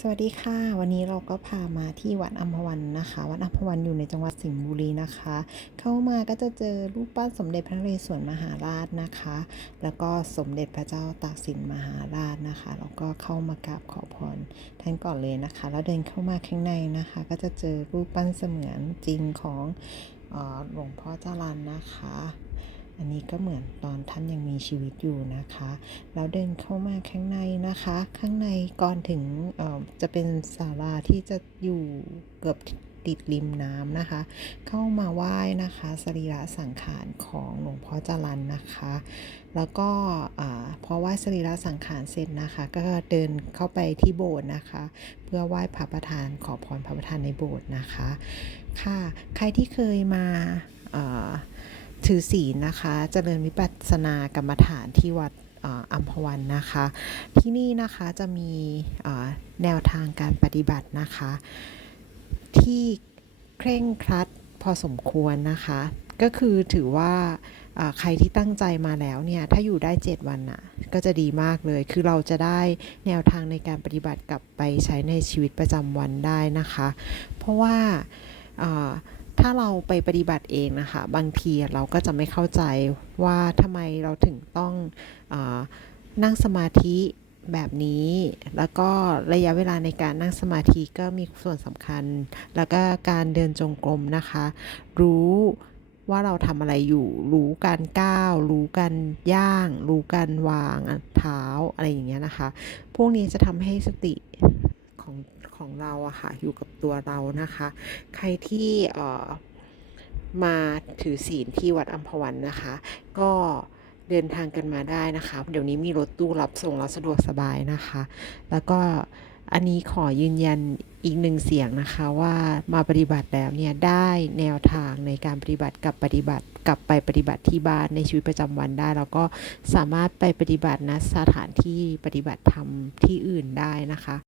สวัสดีค่ะ วันนี้เราก็พามาที่วัดอัมพวันนะคะ วัดอัมพวันอยู่ในจังหวัดสิงห์บุรีนะคะ เข้ามาก็จะเจอรูปปั้นสมเด็จพระนเรศวรมหาราชนะคะ แล้วก็สมเด็จพระเจ้าตากสินมหาราชนะคะแล้วก็เข้ามากราบขอพรท่านก่อนเลยนะคะ แล้วเดินเข้ามาข้างในนะคะ ก็จะเจอรูปปั้นเสมือนจริงของออหลวงพ่อจรันนะคะ อันนี้ก็เหมือนตอนท่านยังมีชีวิตอยู่นะคะ แล้วเดินเข้ามาข้างในนะคะ ข้างในก่อนถึงจะเป็นศาลาที่จะอยู่เกือบติดริมน้ำนะคะ เข้ามาไหว้นะคะสรีระสังขารของหลวงพ่อจรันนะคะ แล้วก็พอไหว้สรีระสังขารเสร็จนะคะ ก็เดินเข้าไปที่โบสถ์นะคะ เพื่อไหว้พระประธานขอพรพระประธานในโบสถ์นะคะ ค่ะ ใครที่เคยมา ถือศีลนะคะเจริญวิปัสสนากรรมฐานที่วัดอัมพวันนะคะ ที่นี่นะคะจะมีแนวทางการปฏิบัตินะคะ ที่เคร่งครัดพอสมควรนะคะ ก็คือถือว่าใครที่ตั้งใจมาแล้วเนี่ย ถ้าอยู่ได้ 7 วันน่ะ ก็จะดีมากเลย คือเราจะได้แนวทางในการปฏิบัติกลับไปใช้ในชีวิตประจำวันได้นะคะ เพราะว่า ถ้าเราไปปฏิบัติเองนะคะ บางทีเราก็จะไม่เข้าใจว่าทำไมเราถึงต้องอนั่งสมาธิแบบนี้ แล้วก็ระยะเวลาในการนั่งสมาธิก็มีส่วนสำคัญ แล้วก็การเดินจงกรมนะคะ รู้ว่าเราทำอะไรอยู่ รู้การก้าว รู้การย่าง รู้การวางเท้าอะไรอย่างเงี้ยนะคะ พวกนี้จะทำให้สติ เราอะค่ะอยู่กับตัวเรานะคะ ใครที่เออมาถือศีลที่วัดอัมพวันนะคะ ก็เดินทางกันมาได้นะคะ เดี๋ยวนี้มีรถตู้รับส่งแล้วสะดวกสบายนะคะ แล้วก็อันนี้ขอยืนยันอีกหนึ่งเสียงนะคะว่ามาปฏิบัติแล้วเนี่ยได้แนวทางในการปฏิบัติกับปฏิบัติกลับไปปฏิบัติที่บ้านในชีวิตประจำวันได้ แล้วก็สามารถไปปฏิบัติณสถานที่ปฏิบัติธรรมที่อื่นได้นะคะ